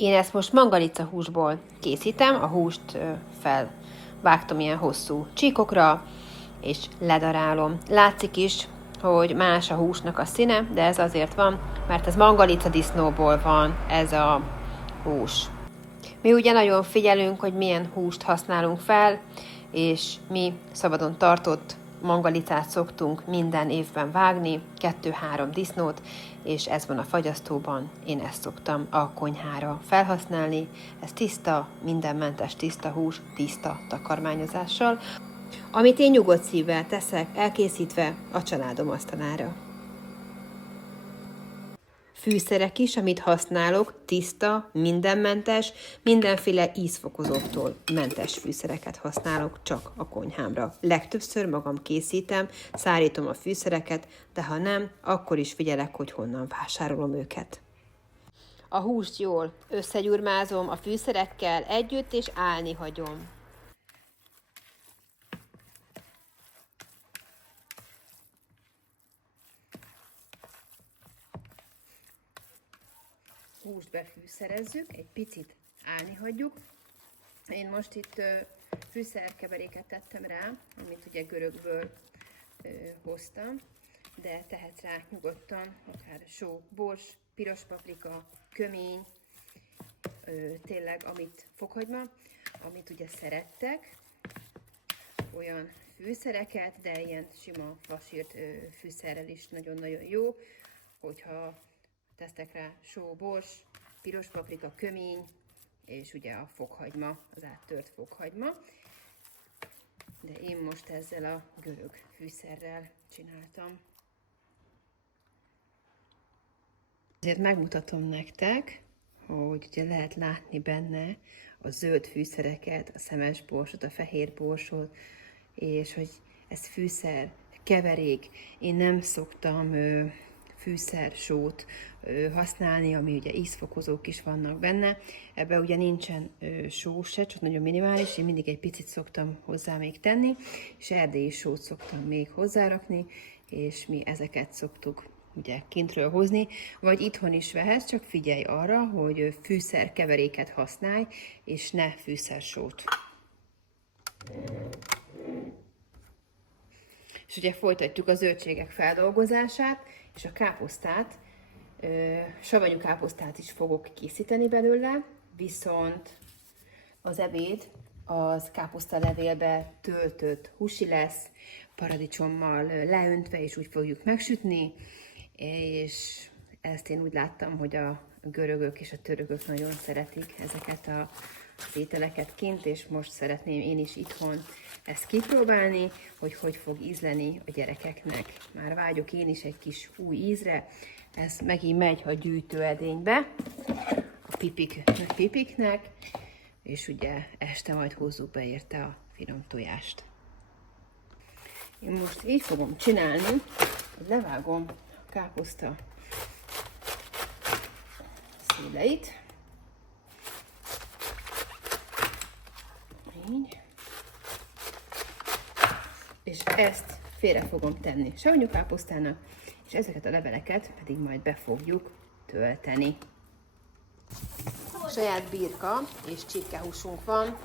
Én ezt most mangalica húsból készítem, a húst felvágtam ilyen hosszú csíkokra, és ledarálom. Látszik is, hogy más a húsnak a színe, de ez azért van, mert ez mangalica disznóból van ez a hús. Mi ugye nagyon figyelünk, hogy milyen húst használunk fel, és mi szabadon tartott mangalicát szoktunk minden évben vágni, 2-3 disznót, és ez van a fagyasztóban, én ezt szoktam a konyhára felhasználni. Ez tiszta, mindenmentes tiszta hús, tiszta takarmányozással, amit én nyugodt szívvel teszek, elkészítve a családom asztalára. Fűszerek is, amit használok, tiszta, mindenmentes, mindenféle ízfokozóktól mentes fűszereket használok csak a konyhámra. Legtöbbször magam készítem, szárítom a fűszereket, de ha nem, akkor is figyelek, hogy honnan vásárolom őket. A húst jól összegyurmázom a fűszerekkel együtt, és állni hagyom. Húst befűszerezzük, egy picit állni hagyjuk. Én most itt fűszerkeveréket tettem rá, amit ugye görögből hoztam, de tehetsz rá nyugodtan, akár só, bors, piros paprika, kömény, tényleg amit fokhagyma, amit ugye szerettek, olyan fűszereket, de ilyen sima vasírt fűszerrel is nagyon-nagyon jó, hogyha tesztek rá só, bors, piros paprika, kömény, és ugye a fokhagyma, az áttört fokhagyma. De én most ezzel a görög fűszerrel csináltam. Ezért megmutatom nektek, hogy ugye lehet látni benne a zöld fűszereket, a szemes borsot, a fehér borsot, és hogy ez fűszer, keverék. Én nem szoktam fűszersót használni, ami ugye ízfokozók is vannak benne. Ebben ugye nincsen só se, csak nagyon minimális, én mindig egy picit szoktam hozzá még tenni, és erdélyi sót szoktam még hozzárakni, és mi ezeket szoktuk ugye kintről hozni, vagy itthon is vehetsz, csak figyelj arra, hogy fűszerkeveréket használj, és ne fűszersót. És ugye folytatjuk a zöldségek feldolgozását, és a káposztát, savanyú káposztát is fogok készíteni belőle, viszont az ebéd az káposztalevélbe töltött húsi lesz, paradicsommal leöntve, és úgy fogjuk megsütni, és ezt én úgy láttam, hogy a görögök és a törökök nagyon szeretik ezeket az ételeket kint, és most szeretném én is itthon ezt kipróbálni, hogy fog ízleni a gyerekeknek. Már vágyok én is egy kis új ízre. Ez megint megy a gyűjtőedénybe a pipiknek, és ugye este majd hozzuk be érte a finom tojást. Én most így fogom csinálni, hogy levágom a káposzta széleit. Így. És ezt félre fogom tenni savanyú káposztának, és ezeket a leveleket pedig majd be fogjuk tölteni. Saját birka és csirkehúsunk van,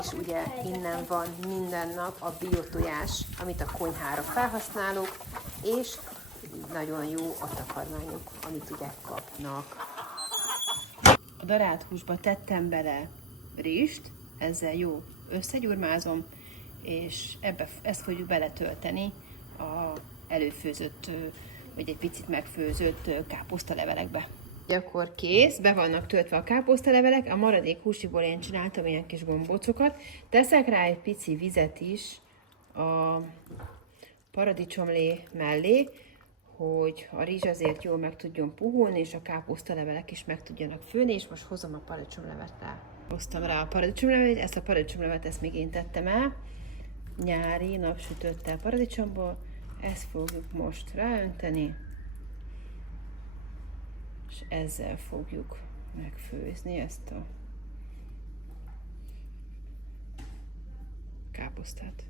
és ugye innen van minden nap a biotojás, amit a konyhára felhasználunk, és nagyon jó a takarmányok, amit ugye kapnak. A darált húsba tettem bele rizst, ezzel jó összegyurmázom, és ezt fogjuk beletölteni a előfőzött, vagy egy picit megfőzött káposztalevelekbe. Akkor kész, be vannak töltve a káposztalevelek, a maradék húsiból én csináltam ilyen kis gombócokat. Teszek rá egy pici vizet is a paradicsomlé mellé, hogy a rizs azért jól meg tudjon puhulni, és a káposztalevelek is meg tudjanak főni, és most hozom a paradicsomlevet rá. Hoztam rá a paradicsomlevet, ezt a paradicsomlevet ezt még én tettem el, nyári napsütöttel paradicsomból, ezt fogjuk most ráönteni, és ezzel fogjuk megfőzni ezt a káposztát.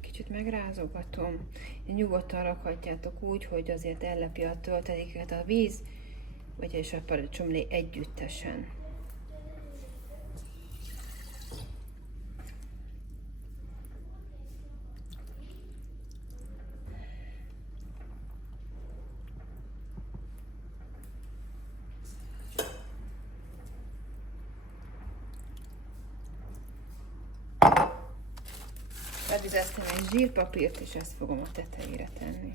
Kicsit megrázogatom, nyugodtan rakhatjátok úgy, hogy azért ellepi a tölteléket a víz, vagyis a paradicsomlé együttesen. Revizeztem egy zsírpapírt, és ezt fogom a tetejére tenni.